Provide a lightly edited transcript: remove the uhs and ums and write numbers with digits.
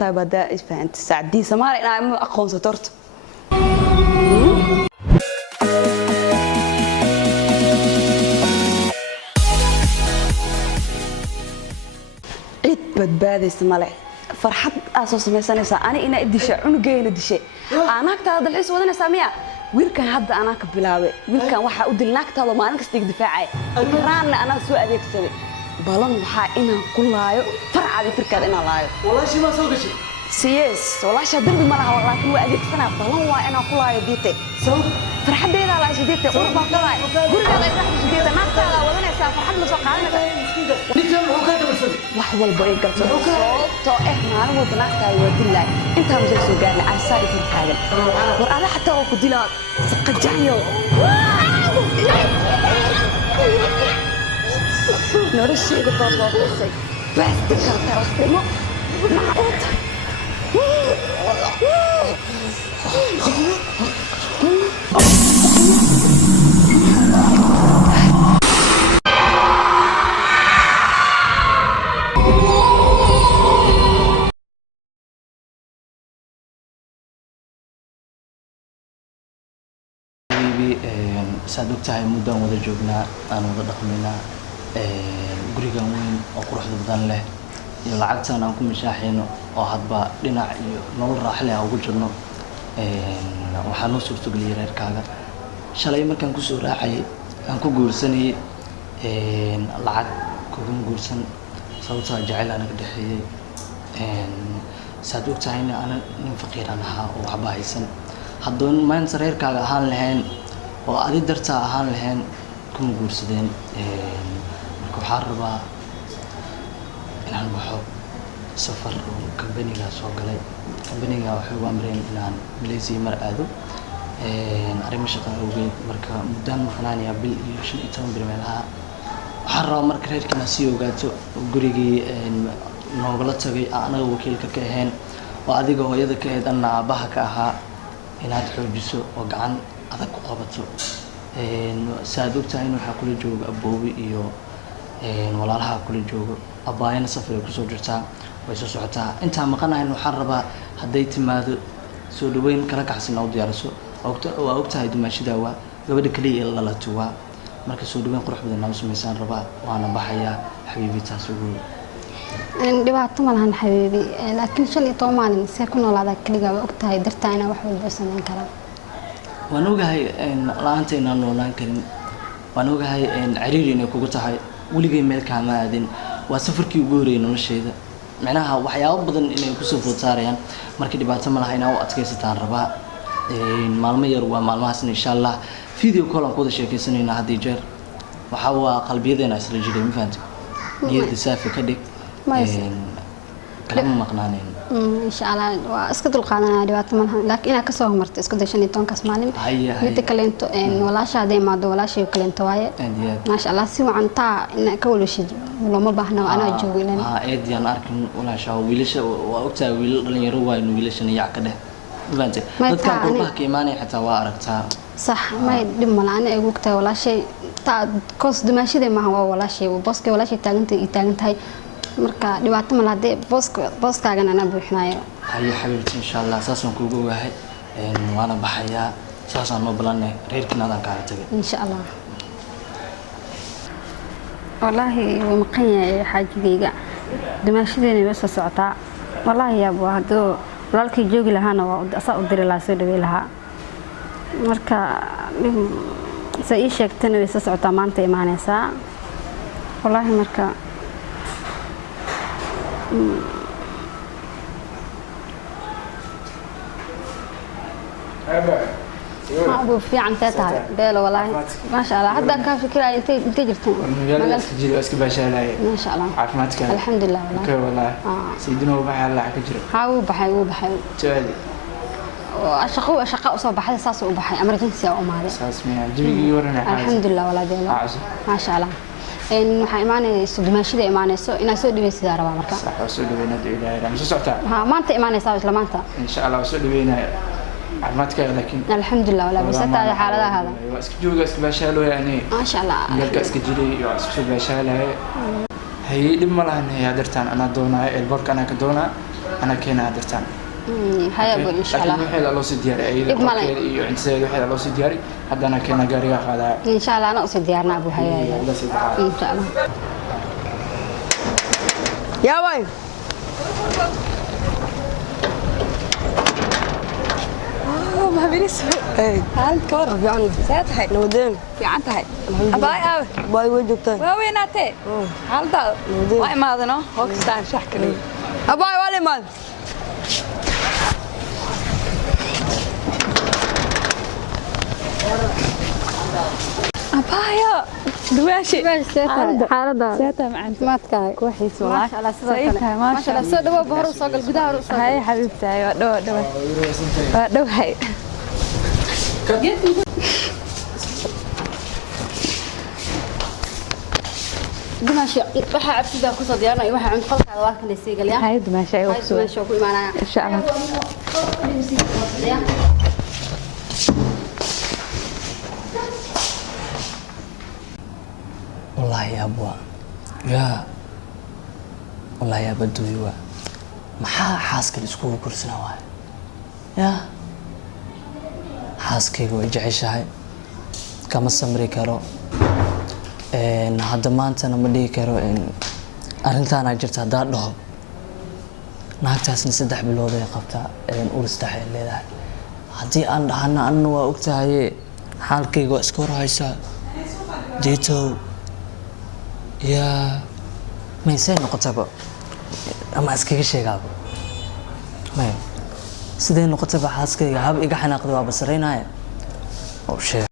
أنت بدأ فهمت سعدي سمارة أنا أقون سترت عيد بدبادي سمالي فرحت أساس مثلا أنا إنا إديش عنقين إديش أنا كتاد الحس ودنا سامية ويلكن هذا أنا كبلاوي ويلكن واحد أدلناك تلا ما أنا كستيق دفاعي كران أنا سوء ذيك سوي بالله وحا إنا كل لايو فرع على فركة إنا لايو والله شيء ما سوق شيء سيس والله شدني مرة لكن وأديك سنة بالله وأنا كل لايو ديتي سوق فرحت ديدا على شديتي قربة كلاي قول هذا يفرح شديتي ما تلا ودنا سافر فرحت مسوق عنا نكمل وكذا بالفعل وحول بقيت قلت صوت إحنا أنا ودناك تاي ودلله أنت مجلس وقال على سائر الكلام وأنا حتى وقت دلال سقط جايو نورشي قطع بس تكرر ترى saad ogtahay muddaan wada joognaa aan wada dhaqmaynaa gurigan weyn oo quruxda badan leh iyo lacagtan aan ku mashaaxayno oo hadba dhinac iyo nolol raaxo leh aan ugu jirno waxaa noo suurtageliyay reerkaaga shalay markaan kusoo raacayay aan ku guursanayay lacag kuguma guursan sababtoo jacayl anaga dhexeeyay saad ogtahayna ana nin faqiiran ahaa oo waxba haysan haddoon maanta reerkaaga ahaan lahayn oo adi dartaa ahaan lahayn kuma guursadeen marka waxaan rabaa inaan baxo safar oo kambaniga soo galay kambaniga waxay ugu amreen inaan Malaysia mar aado arrimo shaqo awgeed marka muddaan maqnaanaya bil iyo 15 bir meelaha waxaan rabaa marka reerkina sii ogaato gurigii noogala tagay anaga wakiilka ka ahayn oo adiga hooyada ka ahayd anna aabaha ka ahaa inaad xoojiso oo gacan adag ku qabato saad ogtahay in waxaa kula jooga aboobi iyo walaalaha kula joogo abaayana safar ay kusoo jirtaa way soo socotaa intaa maqanayn waxaan rabaa hadday timaado soo dhaweyn kala kacsan oo diyaarso waa ogtahay dumaashida waa gabadha kaliya ee la tuwa marka soo dhaweyn qurux badan aan sameeysan rabaa waana baxayaa xabiibi taas ugu dhibaato ma lahan xabiibi laakiin 15 maalin si ku noolaada kaliya waa ogtahay dartaa inaan wax walba sameyn karaa waan ogahay laanta inaan noolaan karin waan ogahay ciriiri inay kugu tahay weligay meel kaama aadin waa safarkii ugu horeeyay noloshayda macnaha waxyaabo badan inay ku soo food saarayaan markii dhibaato ma lahayn oo adkaysataan rabaa maalmo yar waa maalmahaas insha Allah video call aan ku wada sheekaysanayna hadii jeer waxa waa qalbiyadeena isla jiray ma fahanti niyada saafi ka dhig kala maqnaaneen إن شاء الله وأسكت القانون دلوقتي منها لكن أنا كسوه مرت أسكت عشان يتونكس مالين بيتكلمتو إن ولا شيء ده ما ده ولا شيء كلمتو وايد ما شاء الله سوى عن تاع إن كل شيء ولا ما بحنا وأنا جوي لنا إيدي أنا أركن ولا شيء ويلش وقتها ويل يروى إنه ويلش يعقده فهمت ذكر قربها كيماني حتى وأركتها صح ما يدم ولا أنا وقتها ولا شيء تاع كوس دمشي ده ما هو ولا شيء وباسك ولا شيء تاجنت هاي marka dhibaato ma lahaday booskaagan ana buuxinayo haye xabiibti insha Allah saasan kuugu wahay waana baxaya saasan ma balanay reerkinaadaan ka tagay insha Allah wallahi waa maqanyahay xaajigayga dimaashadeena way soo socotaa wallahi yaabo hadoo walaalkay joogi lahaana waa asaa u diri lahaa soo dhawey lahaa marka say ii sheegtana way soo socotaa maanta imaanaysaa wallahi marka أبو في عن تاتها بيلا والله ما شاء الله حتى كان فكرة أنت جرتين مجال تجري أسكت باشا ما شاء الله عافمتك الحمد لله والله والله سيدنا وبحي الله كجري هاو بحي تالي أشقاء أصاب حدا ساس وبحي أمرجنسي أو مالي ساس مية جري ورنا الحمد لله والله بيلا ما شاء الله إن waxay imaanayso dimaashada imaanayso ina soo dhaweysidaa rabaa marka sax soo dhaweynaa ilaahay raxmo socota ha maanta imaanaysaa isla maanta insha Allah soo dhaweynaa عفمتك لكن الحمد لله ولا بس هذا حالة هذا اسك جوجا اسك باشالو يعني ما شاء الله يلقى اسك جري اسك باشالها هي دم لهن هي درتان انا دونا البرك انا كدونا أنا كنا درتان هيا أبو إن شاء لكن الله وحيد الله سدياري أي إب مالي. iyo intisaad وحيد الله سدياري hadda أنا كنا gaariga qaadaa إن شاء الله أنا أصير ديارنا أبو هيا الله سدياري إن شاء الله يا وين ما بينس هل كور بيعنا ساتحي نودين في عنتهاي أباي أبي باي وجبتين ويناتي هل ده واي ما ذنو هوكستان شحكني أباي ولا ما أبايا دواشي حالة ساتها مع أنت ما تكاي كويس والله ما شاء الله سيدها ما شاء الله سو دوا بهر وصاق القدار وصاق هاي حبيبتي أيوة دو هاي دماشي waxa cabtida ku soo diyaarnay waxa cunto qalkaada waa kale siigal yaa هاي دماشي أيوة هاي بسوي دماشي ku imaanaya إن شاء الله والله يا أبوه يا والله يا بدوي maxaa xaaska iskugu kursana waay ya xaaskayga way jeceshahay kama samri karo hadda maantana ma dhihi karo arrintaana jirta haddaa dhaho naagtaasna 3 bilood ay qabtaa ur 3 ay leedahay haddii aan dhahana anna waa ogtahaye xaalkayga waa iska warhaysaa diitow yaa maysay noqotaba ama iskaga sheegaaba maya sidee noqotaba xaaskayga hab iga xanaaqda waa basaraynaya oo sheeg